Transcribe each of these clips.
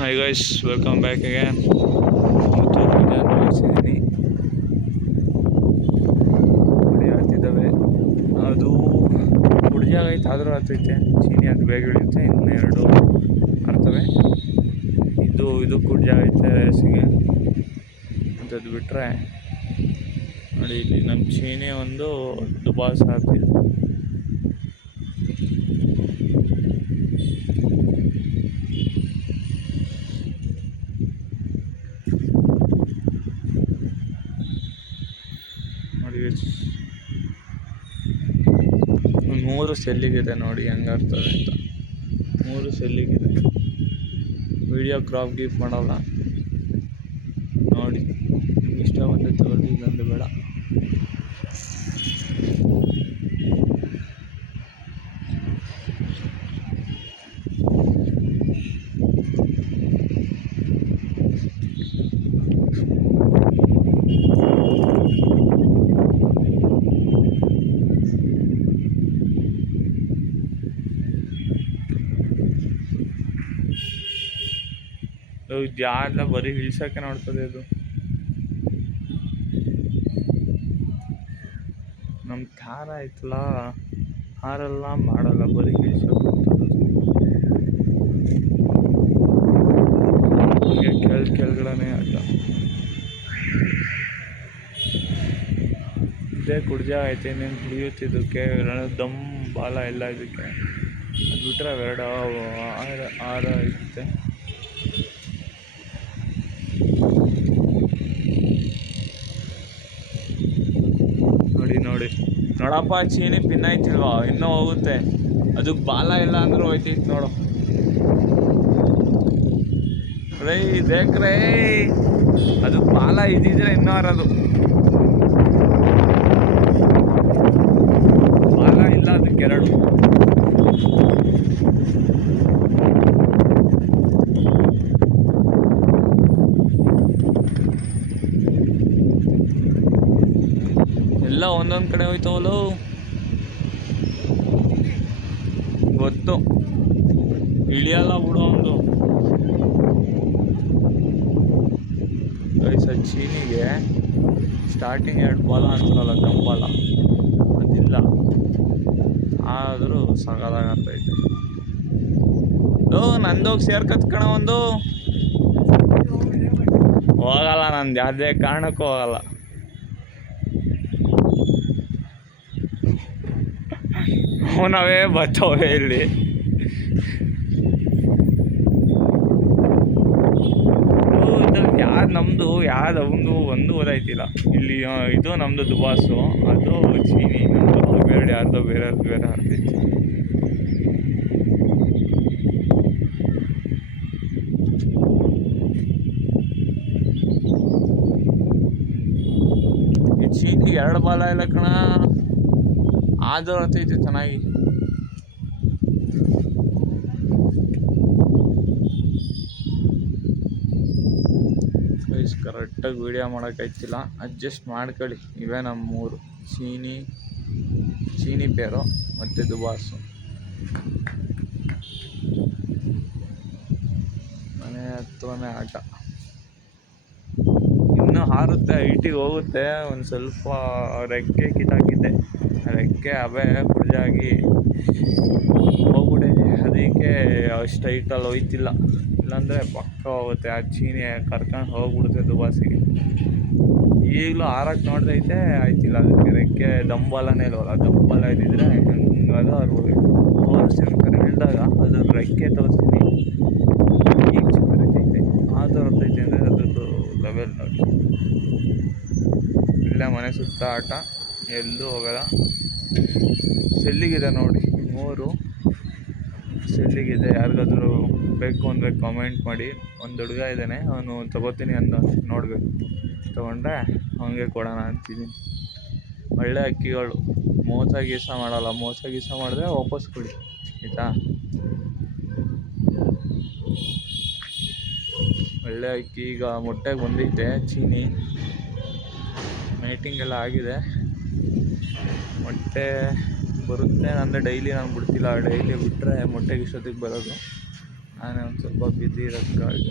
Hi guys, welcome back again. ಇವತ್ತು ವಿಡಿಯೋನ ಮಾಡಿಸಿದ್ದೀನಿ. ನೋಡಿ ಆಗ್ತಿದ್ದಾವೆ. ಅದು ಹುಡುಗಿಯಾಗೈತೆ, ಆದರೂ ಆಗ್ತೈತೆ. ಚೀನಿ ಅದು ಬೇಗ ಇಳಿಯುತ್ತೆ. ಇನ್ನೆರಡು ಆಗ್ತವೆ. ಇದು ಕುಡ್ಜಾಗೈತೆ ರೇಸಿಗೆ. ಅದು ಬಿಟ್ಟರೆ ನೋಡಿ, ಇಲ್ಲಿ ನಮ್ಮ ಚೀನಿ ಒಂದು ದುಬಾಸ್ ಆಗ್ತಿದೆ. ನೋಡಿ 3 ಸೆಲ್ಲಿಗಿದೆ. ನೋಡಿ ಹೆಂಗಾಗ್ತದೆ ಅಂತ. 3 ಸೆಲ್ಲಿಗಿದೆ. ವಿಡಿಯೋ ಕ್ರಾಪ್ ಗೀಪ್ ಮಾಡಲ್ಲ. ನೋಡಿ, ನಿಮ್ಗೆ ಇಷ್ಟ ಬಂದರೆ ತಗೊಳ್ಳಿ, ಇಲ್ಲಂದ್ರೆ ಬೇಡ. ಇದು ಯಾರೆಲ್ಲ ಬರೀ ಇಳಿಸೋಕ್ಕೆ ನೋಡ್ತದೆ. ಅದು ನಮ್ಮ ಥಾರ ಆಯ್ತಲ್ಲ, ಹಾರೆಲ್ಲ ಮಾಡಲ್ಲ, ಬರೀ ಇಳಿಸೋಕೆ ಹಂಗೆ ಕೆಳಗಡೆ ಆಟ. ಇದೇ ಕುಡ್ಜ ಐತೆ. ಇನ್ನೇನು ಹಿಡಿಯುತ್ತಿದ್ದಕ್ಕೆ ದಮ್ ಬಾಲ ಎಲ್ಲ ಇದಕ್ಕೆ. ಅದು ಬಿಟ್ಟರೆ ಅವೆರಡು ಆರ ಇರುತ್ತೆ. ನೋಡಿ ನೋಡಪ್ಪ, ಚೀನಿ ಪಿನ್ ಐತಿಲ್ವಾ, ಇನ್ನೂ ಹೋಗುತ್ತೆ. ಅದಕ್ಕೆ ಬಾಲ ಇಲ್ಲ ಅಂದ್ರೂ ಹೋಯ್ತೈತಿ ನೋಡು. ರೈ ದೇಕ್ರೇ, ಅದಕ್ಕೆ ಬಾಲ ಇದ್ದಿದ್ರೆ ಇನ್ನೂ ಅರದು. ಬಾಲ ಇಲ್ಲ ಅದಕ್ಕೆ ಎರಡು. ಎಲ್ಲ ಒಂದೊಂದು ಕಡೆ ಹೋಯ್ತವಲ್ಲ, ಗೊತ್ತು. ಇಳಿಯಲ್ಲ ಬಿಡು ಒಂದು. ಚೀನಿಗೆ ಸ್ಟಾರ್ಟಿಂಗ್ 2 ಬಾಲ ಅನ್ಸಲ್ಲ, ಕಂಬಾಲ ಅದಿಲ್ಲ. ಆದರೂ ಸಗದಾಗತ್ತೈತೆ. ನಂದೋಗಿ ಸೇರ್ಕತ್ಕಣ ಒಂದು. ಹೋಗಲ್ಲ, ನಂದು ಯಾವುದೇ ಕಾರಣಕ್ಕೂ ಹೋಗಲ್ಲ. ಅವನವೇ ಬರ್ತವೆ ಇಲ್ಲಿ. ನಮ್ಮದು ಯಾವ್ದು ಒಂದು ಓದಾಯ್ತಿಲ್ಲ ಇಲ್ಲಿ. ಇದು ನಮ್ಮದು ದುಬಾಸು, ಅದು ಚೀನಿ. ನಮ್ಮದು ಬೇರೆ ಯಾರ್ದೋ ಬೇರೆ ಆಗ್ತೈತಿ. ಈ ಚೀನಿಗೆ 2 ಬಾಲ ಇಲ್ಲ ಕಣ, ಆದರೂ ಆಗ್ತೈತೆ ಚೆನ್ನಾಗಿ. ಕರೆಕ್ಟಾಗಿ ವೀಡಿಯೋ ಮಾಡೋಕ್ಕಾಯ್ತಿಲ್ಲ, ಅಡ್ಜಸ್ಟ್ ಮಾಡ್ಕೊಳ್ಳಿ. ಇವೇ ನಮ್ಮ 3 ಚೀನಿ ಪೇರು ಮತ್ತು ದುಬಾಸು. ಮನೆ ಹತ್ರನೇ ಆಟ. ಇನ್ನೂ ಹಾರುತ್ತೆ, ಹೈಟಿಗೆ ಹೋಗುತ್ತೆ. ಒಂದು ಸ್ವಲ್ಪ ರೆಕ್ಕೆ ಕಿತ್ತಾಕಿದ್ದೆ, ರೆಕ್ಕೆ ಅವೇ ಕುಡಿದಾಗಿ ಹೋಗ್ಬಿಟ್ಟಿದೆ. ಅದಕ್ಕೆ ಅಷ್ಟು ಹೈಟಲ್ಲಿ ಹೋಯ್ತಿಲ್ಲ, ಇಲ್ಲಾಂದರೆ ಪಕ್ಕ ಹೋಗುತ್ತೆ. ಆ ಚೀನಿ ಕರ್ಕೊಂಡು ಹೋಗ್ಬಿಡುತ್ತೆ ದುಬಾಸಿಗೆ. ಈಗಲೂ ಹಾರಕ್ಕೆ ನೋಡ್ದೈತೆ, ಆಯ್ತಿಲ್ಲ. ಅದಕ್ಕೆ ರೆಕ್ಕೆ ದಂಬಾಲನೇ ಇಲ್ವಲ್ಲ. ದಂಬಾಲ ಇದ್ದಿದ್ರೆ ಹಂಗಾದ ಅವ್ರು ತೋರಿಸ್ತೀನಿ, ಕರೆ ಇಳಿದಾಗ ಅದ್ರ ರೆಕ್ಕೆ ತೋರಿಸ್ತೀನಿ. ಈಗ ಚಿಕ್ಕದೈತೆ, ಆ ಥರ ಇರ್ತೈತೆ ಅಂದರೆ ಅದ್ರದ್ದು ಲೆವೆಲ್ ನೋಡಿ. ಇಲ್ಲೇ ಮನೆ ಸುತ್ತ ಆಟ, ಎಲ್ಲೂ ಹೋಗಲ್ಲ. ಸೆಲ್ಲಿಗಿದೆ ನೋಡಿ, 3 ಸೆಲ್ಲಿಗಿದೆ. ಯಾರಿಗಾದ್ರೂ ಬೇಕು ಅಂದರೆ ಕಾಮೆಂಟ್ ಮಾಡಿ. ಒಂದು ಹುಡುಗ ಇದ್ದಾನೆ, ಅವನು ತಗೋತೀನಿ ಅಂದ, ನೋಡಬೇಕು. ತೊಗೊಂಡ್ರೆ ಅವನಿಗೆ ಕೊಡೋಣ ಅಂತಿದ್ದೀನಿ. ಒಳ್ಳೆ ಅಕ್ಕಿಗಳು, ಮೋಸ ಗೀಸ ಮಾಡಲ್ಲ. ಮೋಸ ಗೀಸ ಮಾಡಿದ್ರೆ ವಾಪಸ್ ಕೊಡಿ, ಆಯಿತಾ? ಒಳ್ಳೆ ಅಕ್ಕಿ. ಈಗ ಮೊಟ್ಟೆಗೆ ಬಂದೈತೆ ಚೀನಿ. ಮೀಟಿಂಗ್ ಎಲ್ಲ ಆಗಿದೆ, ಮೊಟ್ಟೆ ಬರುತ್ತೆ. ಅಂದರೆ ಡೈಲಿ ನಾನು ಬಿಡ್ತಿಲ್ಲ, ಡೈಲಿ ಬಿಟ್ಟರೆ ಮೊಟ್ಟೆಗೆ ಇಷ್ಟೊತ್ತಿಗೆ ಬರೋದು. ನಾನೇ ಒಂದು ಸ್ವಲ್ಪ ಬಿಸಿ ಇರೋದಕ್ಕಾಗಿ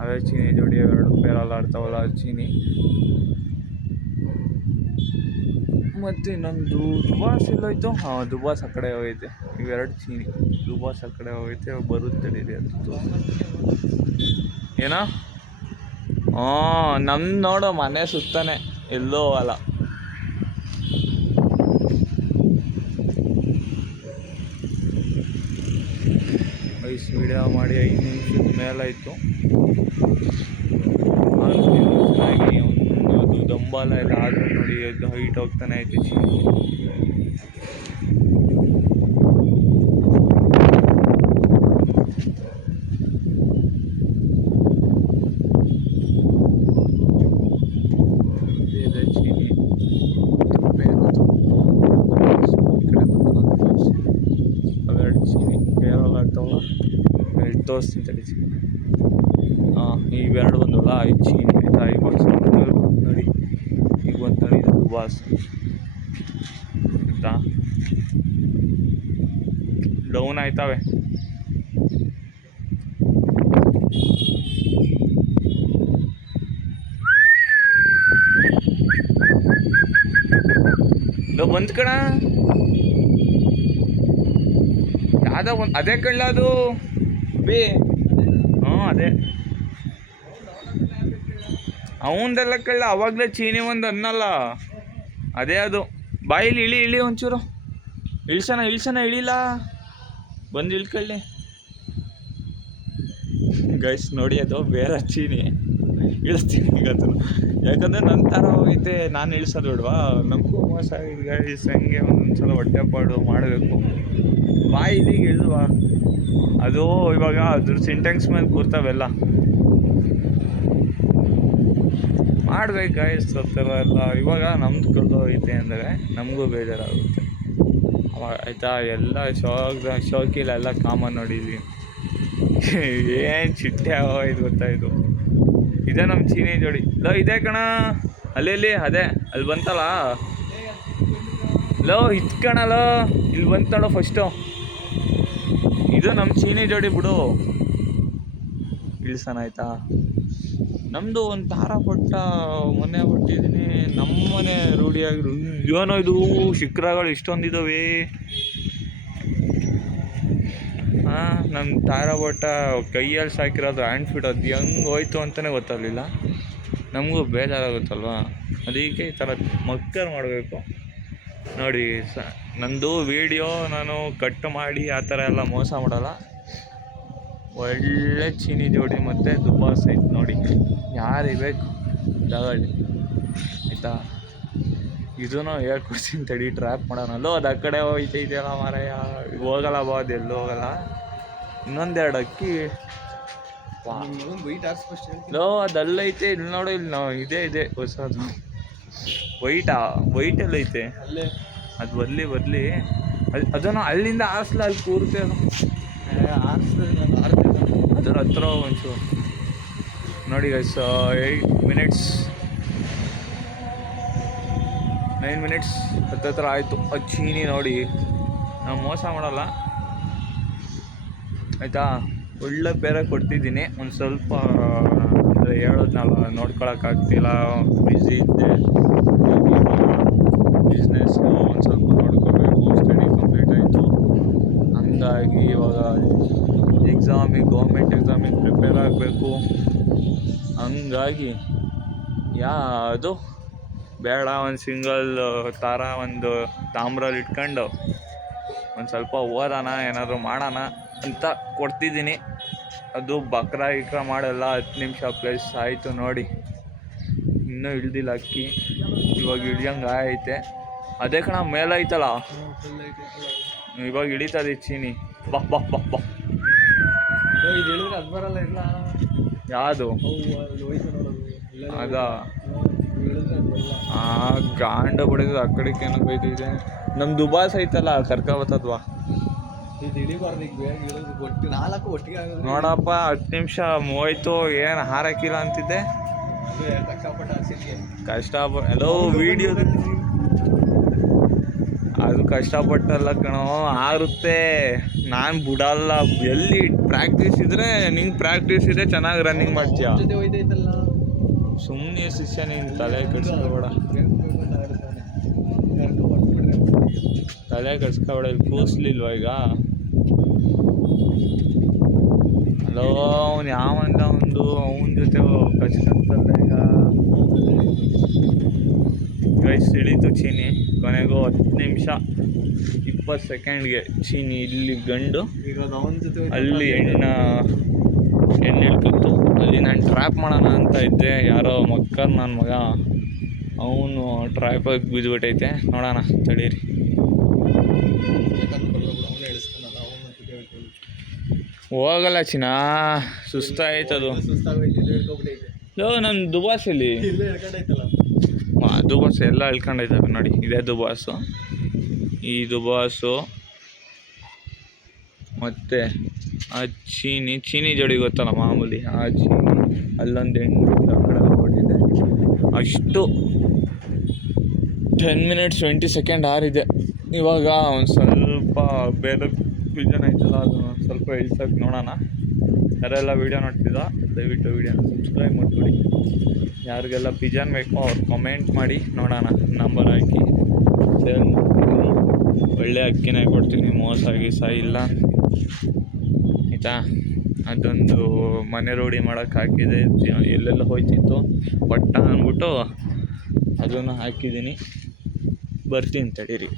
ಅವೇ ಚೀನಿ ಜೋಡಿ ಎರಡು ಪೇರಲ್ಲಿ ಆಡ್ತಾವಲ್ಲ ಚೀನಿ. ಮತ್ತು ಇನ್ನೊಂದು ದುಬಾಸ್ ಎಲ್ಲೋಯ್ತು. ಹಾಂ, ದುಬಾಸ್ ಆ ಕಡೆ ಹೋಗೈತೆ. ಇವೆರಡು ಚೀನಿ. ದುಬಾಸ್ ಆ ಕಡೆ ಹೋಗೈತೆ, ಬರುತ್ತೆ ರೀ ಅದು. ಏನೋ ನಮ್ದು ನೋಡೋ ಮನೆ ಸುತ್ತಾನೆ ಎಲ್ಲೋ ಅಲ್ಲ. ವಯಸ್ಸು ವಿಡಿಯೋ ಮಾಡಿ 5 ನಿಮಿಷದ ಮೇಲಾಯಿತು. ಚೆನ್ನಾಗಿ ಅದು ದಂಬಾಲ ಎಲ್ಲ ಆದರೂ ನೋಡಿ ಅದು ಹೈಟ್ ಹೋಗ್ತಾನೆ ಐತೆ ಚೀನಿ. ಚೀನಿ ಅವೆರಡು ಚೀನಿ ಬೇರೆಲ್ಲ ಆಗ್ತಾವಲ್ಲ, ತೋರಿಸ್ತೀನಿ ತಡಿ ಚೀನಿ. ಇವೆರಡು ಬಂದವಲ್ಲ, ಈ ಚೀನಿ ಆಯ್ತಾ. ಇವಾಗ ನೋಡಿ, ಈಗ ಒಂದು ನೋಡಿ ಇದು ದುಬಾಸ್ ಆಯ್ತಾ. ಡೌನ್ ಆಯ್ತಾವೆ. ಬಂತು ಕಣ, ಯಾವುದೋ ಒಂದು ಅದೇ ಕಳ್ಳ ಅದು ಬೇ. ಅದೇ ಅವಂದೆಲ್ಲ ಕಳ್ಳ. ಅವಾಗಲೇ ಚೀನಿ ಒಂದು ಅನ್ನಲ್ಲ, ಅದೇ ಅದು. ಬಾಯಿಲಿ ಇಳಿ ಒಂಚೂರು ಇಳ್ಸನ ಇಳಿಲ್ಲ, ಬಂದು ಇಳ್ಕೊಳ್ಳಿ ಗೈಸ್. ನೋಡಿ ಅದು ಬೇರೆ ಚೀನಿ. ಇಳಿಸ್ತೀನಿ ಈಗ ಅದನ್ನು, ಯಾಕಂದರೆ ನನ್ನ ಥರ ಹೋಗೈತೆ. ನಾನು ಇಳಿಸೋದು ಬಿಡ್ವಾ, ನಮಗೂ ಮೋಸ ಆಗಿದೆ ಗೈಸ್. ಹಂಗೆ ಒಂದೊಂದ್ಸಲ ಹೊಟ್ಟೆಪಾಡು ಮಾಡಬೇಕು. ಇಲ್ಲಿಗೆ ಇಳಿದ್ವಾ ಅದು. ಇವಾಗ ಅದ್ರ ಸಿಂಟೆಕ್ಸ್ ಮೇಲೆ ಕೂರ್ತಾವೆಲ್ಲ ಮಾಡ್ಬೇಕು ಗೈಸ್. ಥರ ಎಲ್ಲ ಇವಾಗ ನಮ್ದು ಕಳೆದೋಗೈತೆ ಅಂದರೆ ನಮಗೂ ಬೇಜಾರಾಗುತ್ತೆ ಅವಾಗ ಆಯಿತಾ. ಎಲ್ಲ ಶೋಕಿಲೆಲ್ಲ ಕಾಮನ್ ನೋಡಿದ್ವಿ. ಏನು ಚಿಟ್ಟೆ ಆಗೋಯ್ತು ಗೊತ್ತಾಯಿತು. ಇದೇ ನಮ್ಮ ಚೀನಿ ಜೋಡಿ. ಇದೇ ಕಣ, ಅಲ್ಲಿ ಅದೇ ಅಲ್ಲಿ ಬಂತಲ್ಲ. ಇತ್ಕಣಲ್ಲ, ಇಲ್ಲಿ ಬಂತಲ್ಲ ಫಸ್ಟು. ಇದು ನಮ್ಮ ಚೀನಿ ಜೋಡಿ ಬಿಡು. ಇಳಿಸೋಣ ಆಯಿತಾ. ನಮ್ಮದು ಒಂದು ತಾರ ಪಟ್ಟ ಮೊನ್ನೆ ಬಿಟ್ಟಿದ್ದೀನಿ. ನಮ್ಮನೆ ರೂಢಿಯಾಗಿ ಏನೋ ಇದು ಶಿಖರಗಳು ಇಷ್ಟೊಂದಿದ್ದಾವೆ. ನಮ್ಮ ತಾರ ಪಟ್ಟ ಕೈಯಲ್ಲಿ ಸಾಕಿರೋದು ಹ್ಯಾಂಡ್ ಫೀಟ್, ಅದು ಹೆಂಗೆ ಹೋಯ್ತು ಅಂತಲೇ ಗೊತ್ತಾಗಲಿಲ್ಲ. ನಮಗೂ ಬೇಜಾರಾಗುತ್ತಲ್ವ, ಅದಕ್ಕೆ ಈ ಥರ ಮಕ್ಕಳು ಮಾಡಬೇಕು ನೋಡಿ. ನಂದು ವೀಡಿಯೋ ನಾನು ಕಟ್ ಮಾಡಿ ಆ ಥರ ಎಲ್ಲ ಮೋಸ ಮಾಡಲ್ಲ. ಒಳ್ಳೆ ಚೀನಿ ಜೋಡಿ ಮತ್ತು ದುಬಾಸ್ ಐತೆ ನೋಡಿ. ಯಾರಿಗೆ ಬೇಕು ತಗೊಳ್ಳಿ ಆಯಿತಾ. ಇದೂ ಹೇಳ್ಕೊಡ್ತೀನಿ ತಡಿ, ಟ್ರ್ಯಾಪ್ ಮಾಡೋಣ. ಅದು ಆ ಕಡೆ ಹೋಯ್ತೈತೆಲ್ಲ ಮಾರಾಯ, ಹೋಗಲ್ಲ ಬಾ, ಅದು ಎಲ್ಲೂ ಹೋಗಲ್ಲ. ಇನ್ನೊಂದೆರಡು ಅಕ್ಕಿ ಅದಲ್ಲೈತೆ. ಇಲ್ಲಿ ನೋಡು, ಇಲ್ಲಿ ನಾವು ಇದೇ ಹೊಸದು ವೈಟ್ ಎಲ್ಲೈತೆ ಅದು. ಬರಲಿ ಅದನ್ನು ಅಲ್ಲಿಂದ ಆರಿಸ್ಲ, ಅಲ್ಲಿ ಕೂರುತ್ತೆ ಅದು. ಅದರ ಹತ್ರ ಒಂಚೂರು ನೋಡಿ ಗೈಸ್. 9 ಮಿನಿಟ್ಸ್ ಹತ್ತತ್ರ ಆಯಿತು. ಅದು ಚೀನಿ ನೋಡಿ, ನಾವು ಮೋಸ ಮಾಡಲ್ಲ ಆಯಿತಾ. ಒಳ್ಳೆ ಬೇರೆ ಕೊಡ್ತಿದ್ದೀನಿ. ಒಂದು ಸ್ವಲ್ಪ ಹೇಳೋದ್ನಲ್ಲ, ನೋಡ್ಕೊಳಕ್ಕಾಗ್ತಿಲ್ಲ, ಬ್ಯುಸಿ ಇದ್ದೆ. ಬಿಸ್ನೆಸ್ ಒಂದು ಸ್ವಲ್ಪ ನೋಡ್ಕೋಬೇಕು. ಸ್ಟಡಿ ಕಂಪ್ಲೀಟ್ ಆಯಿತು, ಹಂಗಾಗಿ ಇವಾಗ ಗೌರ್ಮೆಂಟ್ ಎಕ್ಸಾಮಿಗೆ ಪ್ರಿಪೇರ್ ಆಗಬೇಕು. ಹಂಗಾಗಿ ಯಾವುದು ಬೇಡ, ಒಂದು ಸಿಂಗಲ್ ತಾರ ಒಂದು ತಾಮ್ರಲ್ಲಿ ಇಟ್ಕೊಂಡು ಒಂದು ಸ್ವಲ್ಪ ಓದೋಣ, ಏನಾದರೂ ಮಾಡೋಣ ಅಂತ ಕೊಡ್ತಿದ್ದೀನಿ. ಅದು ಬಕ್ರ ಮಾಡಲ್ಲ. 10 ನಿಮಿಷ ಪ್ಲಸ್ ಆಯಿತು ನೋಡಿ. ಇನ್ನೂ ಇಳ್ದಿಲ್ಲ ಅಕ್ಕಿ, ಇವಾಗ ಇಳಿಯಂಗೆ ಐತೆ. ಅದೇ ಕಣ ಮೇಲೈತಲ್ಲ, ಇವಾಗ ಇಳಿತದೆ ಚೀನಿ. ಬಾ ಯಾವುದು ಅದ ಗಾಂಡ ಬಿಡಿದ ಆ ಕಡೆಗೆ ಏನೋ ಬೈದಿದೆ. ನಮ್ಮ ದುಬಾಸ್ ಐತಲ್ಲ, ಕರ್ಕೊಬತ್ತದ್ವಾ. ನೋಡಪ್ಪ 10 ನಿಮಿಷ ಹೋಯ್ತು. ಏನು ಹಾರಕ್ಕಿಲ್ಲ ಅಂತಿದ್ದೆ, ಕಷ್ಟಪಟ್ಟು ಎಲ್ಲೋ ವೀಡಿಯೋ ಅದು ಕಷ್ಟಪಟ್ಟಲ್ಲ ಕಣೋ, ಆರುತ್ತೆ. ನಾನು ಬಿಡಲ್ಲ. ಎಲ್ಲಿ ಪ್ರಾಕ್ಟೀಸ್ ಇದ್ರೆ ನಿಂಗೆ ಪ್ರಾಕ್ಟೀಸ್ ಇದೆ ಚೆನ್ನಾಗಿ ರನ್ನಿಂಗ್ ಮಾಡ್ತೀಯ. ಜೊತೆ ಹೋಯ್ತೈತಲ್ಲ ಸುಮ್ಮನೆ ಶಿಷ್ಯ ನೀನು ತಲೆ ಕೆಡ್ಸ್ಕೊಬೇಡ, ತಲೆ ಕೆಡ್ಸ್ಕೊಬೇಡ. ಇಲ್ಲಿ ಕೂಸ್ಲಿಲ್ವ ಈಗ? ಹಲೋ, ಅವ್ನು ಯಾವಂದ ಅವನ ಜೊತೆ ಕಚ್ಕಂತಲ್ಲ ಈಗ. ಗೈಸ್ ಇಳೀತು ಚೀನಿ, ಕೊನೆಗೂ 10 ನಿಮಿಷ 20 ಸೆಕೆಂಡ್ಗೆ ಚೀನಿ ಇಲ್ಲಿ ಗಂಡು, ಈಗ ಅವನ ಜೊತೆ ಅಲ್ಲಿ ಹೆಣ್ಣು ಇಳ್ಕತ್ತು. ಅಲ್ಲಿ ನಾನು ಟ್ರ್ಯಾಪ್ ಮಾಡೋಣ ಅಂತ ಇದ್ದೆ, ಯಾರೋ ಮಕ್ಕರ್ ನನ್ನ ಮಗ ಅವನು ಟ್ರ್ಯಾಪಾಗಿ ಬಿದ್ದುಬಿಟ್ಟೈತೆ. ನೋಡೋಣ ತಡೀರಿ. ಹೋಗಲ್ಲ ಚಿನ್ನ, ಸುಸ್ತಾಯ್ತದು. ಲೋ ನನ್ನ ದುಬಾಸಲ್ಲಿ ದುಬಾಸ್ ಎಲ್ಲ ಇಳ್ಕೊಂಡೈತವೆ ನೋಡಿ. ಇದೇ ದುಬಾಸು, ಈ ದುಬಾಸು ಮತ್ತು ಆ ಚೀನಿ ಜೋಡಿ ಗೊತ್ತಲ್ಲ ಮಾಮೂಲಿ, ಆ ಚೀನಿ ಅಲ್ಲೊಂದು ಹೆಣ್ಣು ಆ ಕಡೆ ಹೋಗ್ಬಿಟ್ಟಿದೆ. ಅಷ್ಟು 10 ಮಿನಿಟ್ಸ್ 20 ಸೆಕೆಂಡ್ ಆರಿದೆ. ಇವಾಗ ಒಂದು ಸ್ವಲ್ಪ ಬೇರೆ ಪಿಜನ್ ಆಯ್ತಲ್ಲ, ಅದನ್ನು ಸ್ವಲ್ಪ ಇಳ್ಸೋಕೆ ನೋಡೋಣ. ಯಾರೆಲ್ಲ ವೀಡಿಯೋ ನೋಡ್ತಿದ್ದ ದಯವಿಟ್ಟು ವೀಡಿಯೋನ ಸಬ್ಸ್ಕ್ರೈಬ್ ಮಾಡ್ಕೊಳ್ಳಿ. ಯಾರಿಗೆಲ್ಲ ಪಿಜನ್ ಬೇಕೋ ಅವ್ರು ಕಮೆಂಟ್ ಮಾಡಿ, ನೋಡೋಣ. ನಂಬರ್ ಹಾಕಿ ಸೇಲ್ ಮಾಡ್ತೀನಿ, ಒಳ್ಳೆ ಅಕ್ಕಿನೇ ಕೊಡ್ತೀನಿ, ಮೋಸ ಗೀಸ ಇಲ್ಲ ಆಯಿತಾ. ಅದೊಂದು ಮನೆ ರೂಢಿ ಮಾಡೋಕ್ಕೆ ಹಾಕಿದೆ, ಎಲ್ಲೆಲ್ಲ ಹೋಯ್ತಿತ್ತು ಬಟ್ಟ ಅಂದ್ಬಿಟ್ಟು ಅದನ್ನು ಹಾಕಿದ್ದೀನಿ. ಬರ್ತೀನಿ ತಡೀರಿ.